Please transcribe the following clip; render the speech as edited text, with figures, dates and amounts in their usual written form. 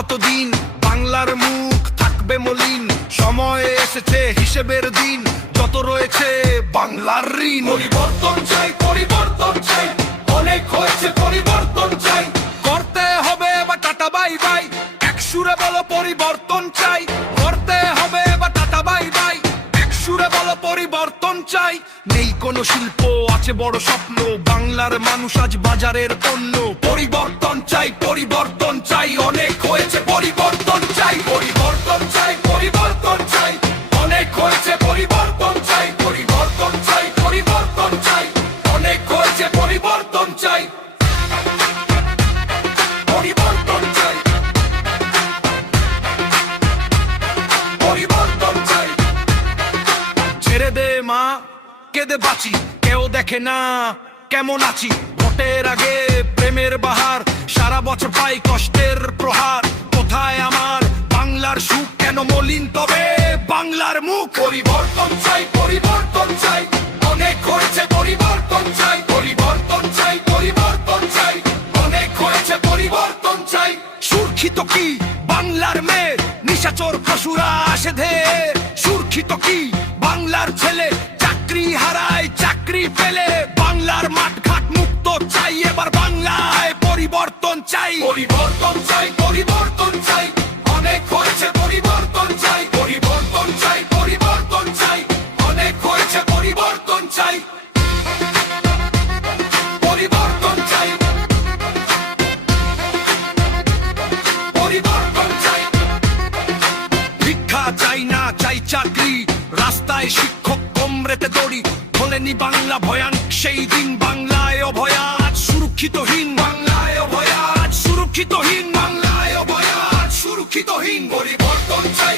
কতদিন বাংলার মুখ থাকবে মলিন, সময় এসেছে হিসেবের দিন, যত রয়েছে বাংলার ঋণ। পরিবর্তন চাই, পরিবর্তন চাই, অনেক হয়েছে পরিবর্তন চাই। করতে হবে বা টাটা বাই বাই, এক সুরে বলো পরিবর্তন চাই। করতে হবে বা টাটা বাই বাই, এক সুরে বলো পরিবর্তন চাই। নেই কোনো শিল্প, আছে বড় স্বপ্ন, বাংলার মানুষ আজ বাজারের পণ্য। পরিবর্তন চাই, পরিবর্তন চাই, অনেক হয়েছে পরিবর্তন চাই। পরিবর্তন চাই, পরিবর্তন চাই, অনেক হয়েছে পরিবর্তন চাই। পরিবর্তন চাই, পরিবর্তন চাই, অনেক হয়েছে পরিবর্তন চাই। পরিবর্তন চাই, পরিবর্তন চাই। ছেড়ে দে মা, কেঁদে বাঁচি, কেউ দেখে না কেমন আছি। ভোটের আগে প্রেমের বাহার, সারা বছর পাই কষ্টের প্রহার। কোথায় আমার বাংলার সুখ, কেন মলিন তবে বাংলার মুখ? পরিবর্তন চাই, পরিবর্তন চাই, অনেক হয়েছে পরিবর্তন চাই। পরিবর্তন চাই, পরিবর্তন চাই, অনেক হয়েছে পরিবর্তন চাই। সুরক্ষিত কি বাংলার মেয়ে, নিশাচর পশুরা আসে ধে। সুরক্ষিত কি বাংলার ছেলে, চাকরি হারায় চাকরি পেলে। বাংলার মাঠ ঘাট মুক্ত চাই, এবার বাংলায় পরিবর্তন চাই। পরিবর্তন চাই, পরিবর্তন চাই, অনেক হয়েছে পরিবর্তন চাই। পরিবর্তন চাই, পরিবর্তন চাই, অনেক হয়েছে পরিবর্তন চাই। পরিবর্তন চাই, পরিবর্তন চাই। ভিক্ষা চাই না, চাই চাকরি, রাস্তায় শিক্ষক কমরেতে দড়ি। খোলেনি বাংলা ভয়ান সেই দিন, বাংলায় অভয়া আজ সুরক্ষিতহীন। বাংলায় অভয়া আজ সুরক্ষিতহীন, বাংলায় অভয়া সুরক্ষিতহীন। পরিবর্তন চাই,